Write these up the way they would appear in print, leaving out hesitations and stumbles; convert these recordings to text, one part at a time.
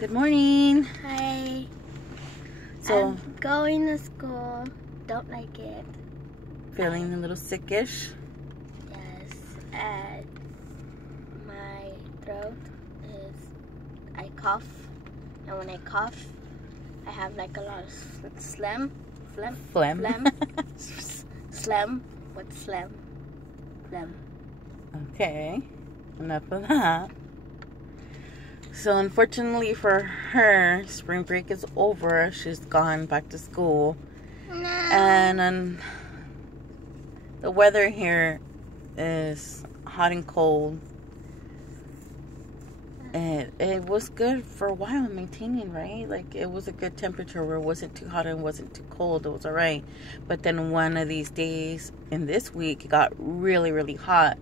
Good morning. Hi. So, I'm going to school. Don't like it. feeling a little sickish. Yes. And my throat is, I cough. And when I cough, I have like a lot of phlegm. Okay. Enough of that. So, unfortunately for her, spring break is over. She's gone back to school. No. And the weather here is hot and cold. And it was good for a while maintaining, right? Like, it was a good temperature where it wasn't too hot and wasn't too cold. It was all right. But then one of these days in this week, it got really, really hot.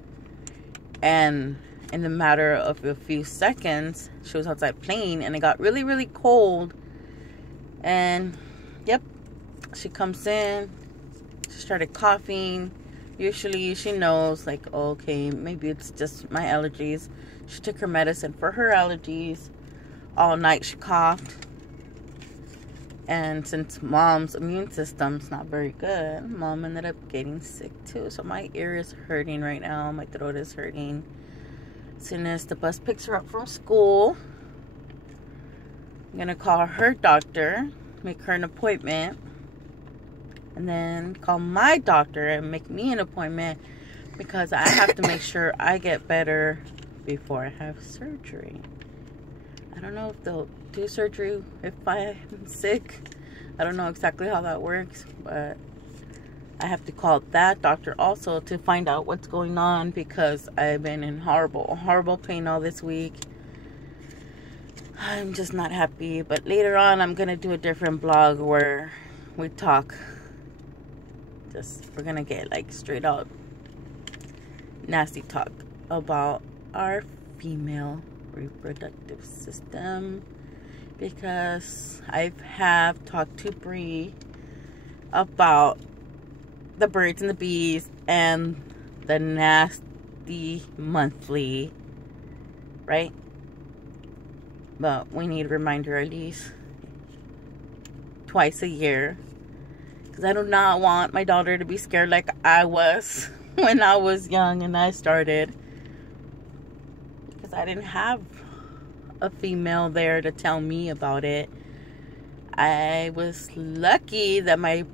And in the matter of a few seconds, she was outside playing and it got really, really cold. And, yep, she comes in. She started coughing. Usually she knows, like, okay, maybe it's just my allergies. She took her medicine for her allergies. All night she coughed. And since mom's immune system's not very good, mom ended up getting sick too. So my ear is hurting right now. My throat is hurting. As soon as the bus picks her up from school, I'm going to call her doctor, make her an appointment. And then call my doctor and make me an appointment because I have to make sure I get better before I have surgery. I don't know if they'll do surgery if I'm sick. I don't know exactly how that works, but I have to call that doctor also to find out what's going on because I've been in horrible pain all this week. I'm just not happy, but later on I'm going to do a different vlog where we talk. We're gonna get like straight up nasty talk about our female reproductive system because I have talked to Bree about the birds and the bees and the nasty monthly, right? But we need a reminder at least twice a year. I do not want my daughter to be scared like I was when I was young and I started. Because I didn't have a female there to tell me about it. I was lucky that my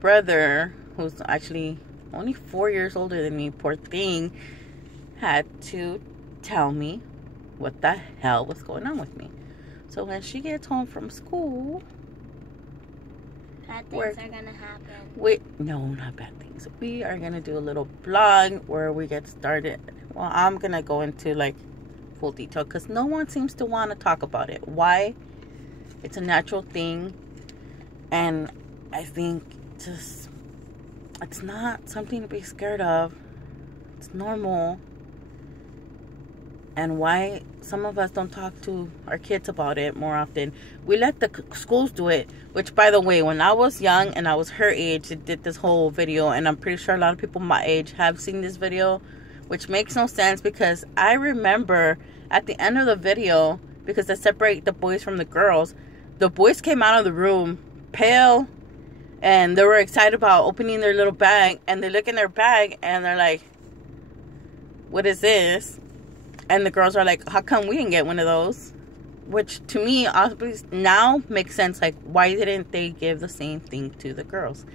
brother, who's actually only 4 years older than me, poor thing, had to tell me what the hell was going on with me. So when she gets home from school, bad things are gonna happen. No, not bad things. We are gonna do a little blog where we get started. Well, I'm gonna go into like full detail because no one seems to want to talk about it. Why? It's a natural thing, and I think just it's not something to be scared of. It's normal. And why some of us don't talk to our kids about it more often. We let the schools do it. Which, by the way, when I was young and I was her age, it did this whole video. And I'm pretty sure a lot of people my age have seen this video. Which makes no sense because I remember at the end of the video, because they separate the boys from the girls, the boys came out of the room pale. And they were excited about opening their little bag. And they look in their bag and they're like, what is this? And the girls are like, how come we didn't get one of those? Which to me, obviously, now makes sense. Like, why didn't they give the same thing to the girls?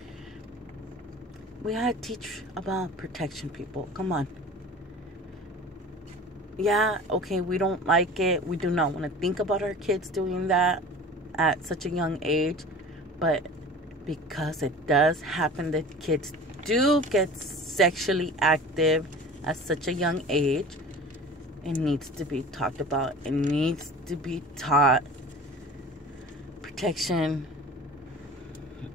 We gotta teach about protection, people. Come on. Yeah, okay, we don't like it. We do not want to think about our kids doing that at such a young age. But because it does happen that kids do get sexually active at such a young age, it needs to be talked about. It needs to be taught. Protection.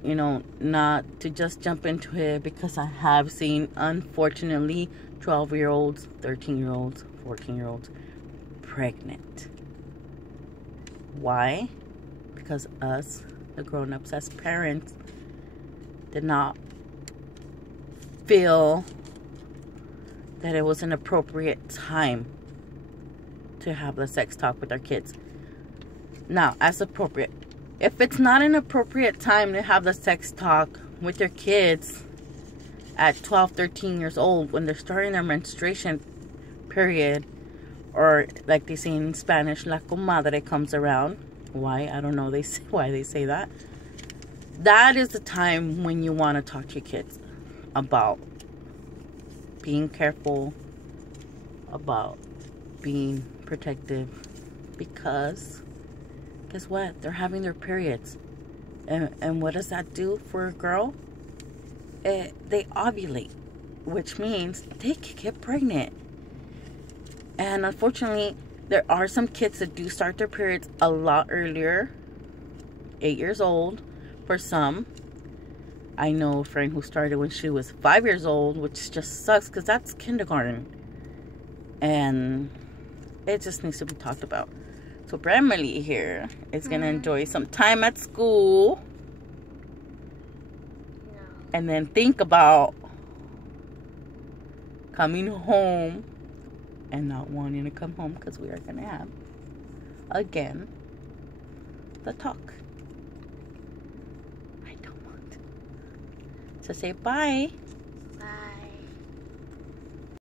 You know, not to just jump into it because I have seen, unfortunately, 12-year-olds, 13-year-olds, 14-year-olds pregnant. Why? Because us, the grown-ups, as parents, did not feel that it was an appropriate time to have the sex talk with our kids. Now, as appropriate. If it's not an appropriate time to have the sex talk with your kids at 12, 13 years old when they're starting their menstruation period, or like they say in Spanish, la comadre comes around. Why? I don't know why they say that. That is the time when you want to talk to your kids about being careful, about being protective, because guess what? They're having their periods. And what does that do for a girl? They ovulate, which means they could get pregnant. And unfortunately, there are some kids that do start their periods a lot earlier, 8 years old for some. I know a friend who started when she was 5 years old, which just sucks because that's kindergarten. And it just needs to be talked about. So Bramley here is going to enjoy some time at school. No. And then think about coming home and not wanting to come home, because we are going to have, again, the talk. I don't want to. So say bye.